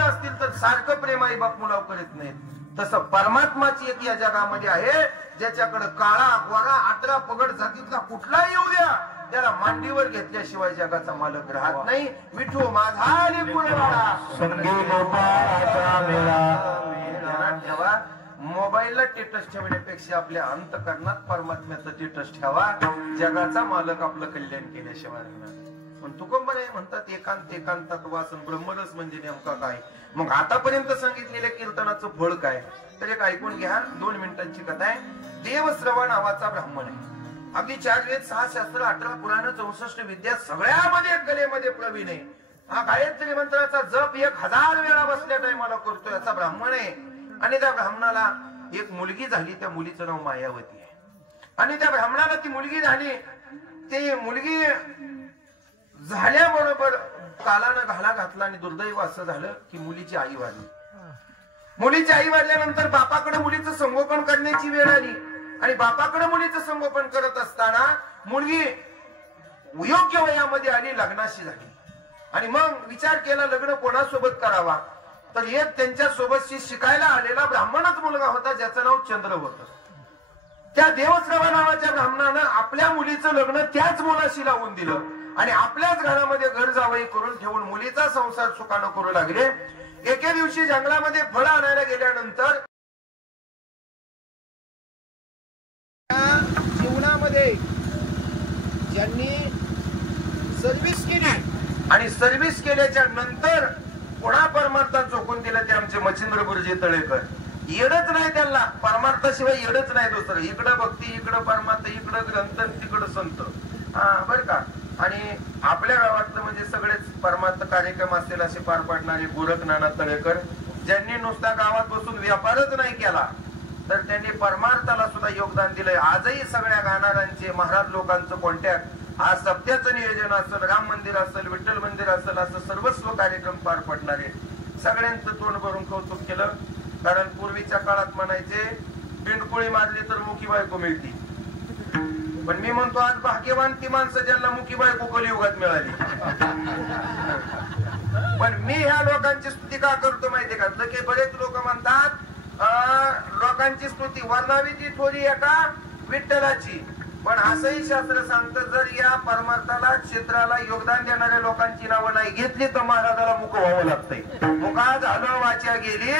मुलं असतील तर सारखं प्रेम आई बाप मुलावर करीत नाहीत, तसं परमात्माची एक या जगामध्ये आहे ज्याच्याकडे काळा गोरा 18 पगड जातीतला कुठलाही येऊ द्या, त्याला मांडीवर घेतल्याशिवाय जगाचा मालक राहत नाही. विठू माझा ठेवा. मोबाईलला टेटस ठेवण्यापेक्षा आपल्या अंतकरणात परमात्म्याचं टेटस ठेवा. जगाचा मालक आपलं कल्याण केल्याशिवाय पण तुकोंबरे म्हणतात एकांत एकांतात वासन. ब्रह्मरस म्हणजे नेमका काय? मग आतापर्यंत सांगितलेल्या कीर्तनाचं फळ काय? तर एक ऐकून घ्या. 2 मिनिटांची कथा आहे. देवश्रवण नावाचा ब्राह्मण आहे. अगदी 4 वेद 6 शास्त्र 18 पुराण 64 विद्या सगळ्यामध्ये गलेमध्ये प्रवीण आहे. हा गायत्री मंत्राचा जप 1000 वेळा बसल्या टायमाला करतो याचा ब्राह्मण आहे. आणि त्या ब्राह्मणाला एक मुलगी झाली. त्या मुलीचं नाव मायावती आहे. आणि त्या ब्राह्मणाला ती मुलगी झाली. ती मुलगी झाल्याबरोबर कालानं घाला घातला आणि दुर्दैव असं झालं की मुलीची आई वारली. मुलीची आई वारल्यानंतर बापाकडे मुलीचं संगोपन करण्याची वेळ आली. आणि बापाकडे मुलीचं संगोपन करत असताना मुलगी योग्य वयामध्ये आली, लग्नाशी झाली. आणि मग विचार केला लग्न कोणासोबत करावा. तर एक त्यांच्या सोबतशी शिकायला आलेला ब्राह्मणच मुलगा होता ज्याचं नाव चंद्र होतं. त्या देवश्रव नावाच्या ब्राह्मणानं आपल्या मुलीचं लग्न त्याच मुलाशी लावून दिलं आणि आपल्याच घरामध्ये घर जावई करून ठेवून मुलीचा संसार सुखानं करू लागले. एके दिवशी जंगलामध्ये फळं आणायला गेल्यानंतर जीवनामध्ये ज्यांनी सर्व्हिस केली आणि सर्व्हिस केल्याच्या नंतर पुन्हा परमार्थात झोकून दिलं ते आमचे मच्छिंद्र गुरुजी तळेकर. येडच नाही त्यांना, परमार्थाशिवाय येडच नाही दुसरं. इकडं भक्ती, इकडं परमार्थ, इकडं ग्रंथ, तिकडं संत. बर का. आणि आपल्या गावातलं म्हणजे सगळेच परमार्थ कार्यक्रम असतील असे पार पाडणारे गोरख नाना तळेकर, ज्यांनी नुसता गावात बसून व्यापारच नाही केला तर त्यांनी परमार्थाला सुद्धा योगदान दिलंय. आजही सगळ्या गाणाऱ्यांचे महाराज लोकांचं कॉन्टॅक्ट, आज सप्त्याचं नियोजन असेल, राम मंदिर असेल, विठ्ठल मंदिर असेल, असं सर्वस्व कार्यक्रम पार पडणारे सगळ्यांचं तोंड भरून कौतुक केलं. कारण पूर्वीच्या काळात म्हणायचे बिंडकुळी मारली तर मुखी बायको मिळती. पण मी म्हणतो आज भाग्यवान ती माणसं ज्यांना मुखी बायको कलियुगात मिळाली. पण मी ह्या लोकांची स्तुती का करतो माहितीये का? की बरेच लोक म्हणतात लोकांची स्तुती वर्णावी ती थोडी एका विठ्ठलाची. पण असंही शास्त्र सांगतं जर या परमार्थाला क्षेत्राला योगदान देणाऱ्या लोकांची नावं नाही घेतली तर महाराजाला मुख व्हावं लागतंय. मुखा झालं वाचा गेली.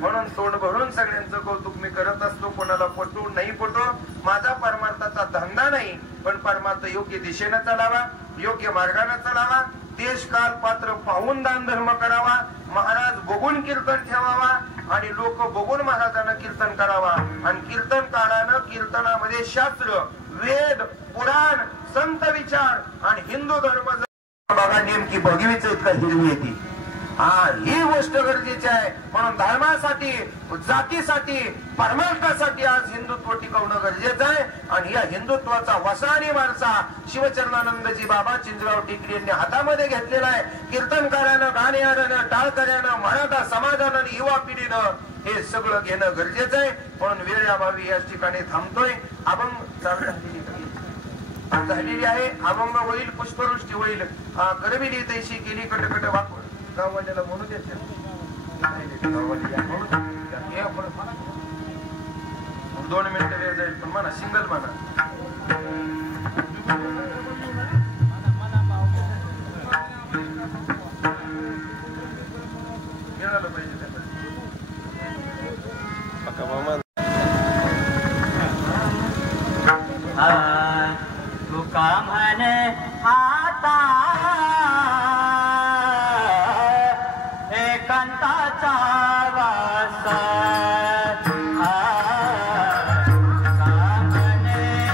म्हणून तोंड भरून सगळ्यांचं कौतुक मी करत असतो. कोणाला पटू नाही पटू, माझा परमार्थाचा धंदा नाही. पण परमार्थ योग्य दिशेनं चालावा, योग्य मार्गाने चालावा, देश काल पात्र पाहून दान धर्म करावा, महाराज बघून कीर्तन ठेवावा आणि लोक बघून महाराजांना कीर्तन करावा. आणि कीर्तनकारानं कीर्तनामध्ये शास्त्र, वेद, पुराण, संत विचार आणि हिंदू धर्म बघा नेमकी भगवीच इतका हिरवी येते. ही गोष्ट गरजेची आहे. म्हणून धर्मासाठी, जातीसाठी, परमार्थासाठी आज हिंदुत्व टिकवणं गरजेचं आहे. आणि या हिंदुत्वाचा वसा आणि वारसा शिवचरणानंदजी बाबा चिंचगाव टेकडी यांनी हातामध्ये घेतलेला आहे. कीर्तनकारानं, गाण्यानं, टाळकऱ्यानं, मराठा समाजानं आणि युवा पिढीनं हे सगळं घेणं गरजेचं आहे. म्हणून वेळ अभावी या ठिकाणी थांबतोय. अभंग झालेली आहे. अभंग होईल, पुष्पवृष्टी होईल. करविली तैशी केली कटकट वापर गाववाल्याला म्हणू देते. 2 मिनिटं वेळ जाईल पण म्हणा सिंगल म्हणा. मिळालं पाहिजे तुका म्हणे आता एकांताचा वास. तुका म्हणे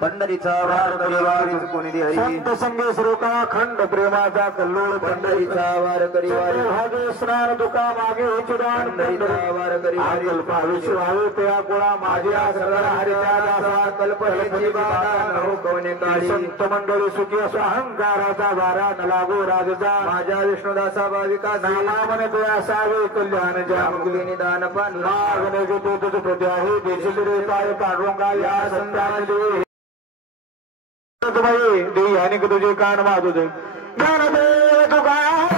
पंढरीचा वार करीवारी कोणी दे हरी संत संगे श्रोता खंड प्रेमाचा कल्लोळ पंढरीचा वार करीवारी भागे स्नान दुका मागे उचदान पंढरीचा वार करीवारी कल्पाविषु आवे त्या कोळा माझ्या सगळा हरिचा दासा कल्प हेची बाधा नहो कोणे काळी संत मंडळी सुखी असो अहंकाराचा वारा न लागो राजचा माझ्या विष्णुदासा भाविका नामा म्हणे तो असावे कल्याण ज्या मुली निदान पान मागणे जो तो तुझ प्रति आहे देशील रे पाय पांडुरंगा या संतान तुम्हारी देही आणि तुझे कान वाजू दे ज्ञान दे तुका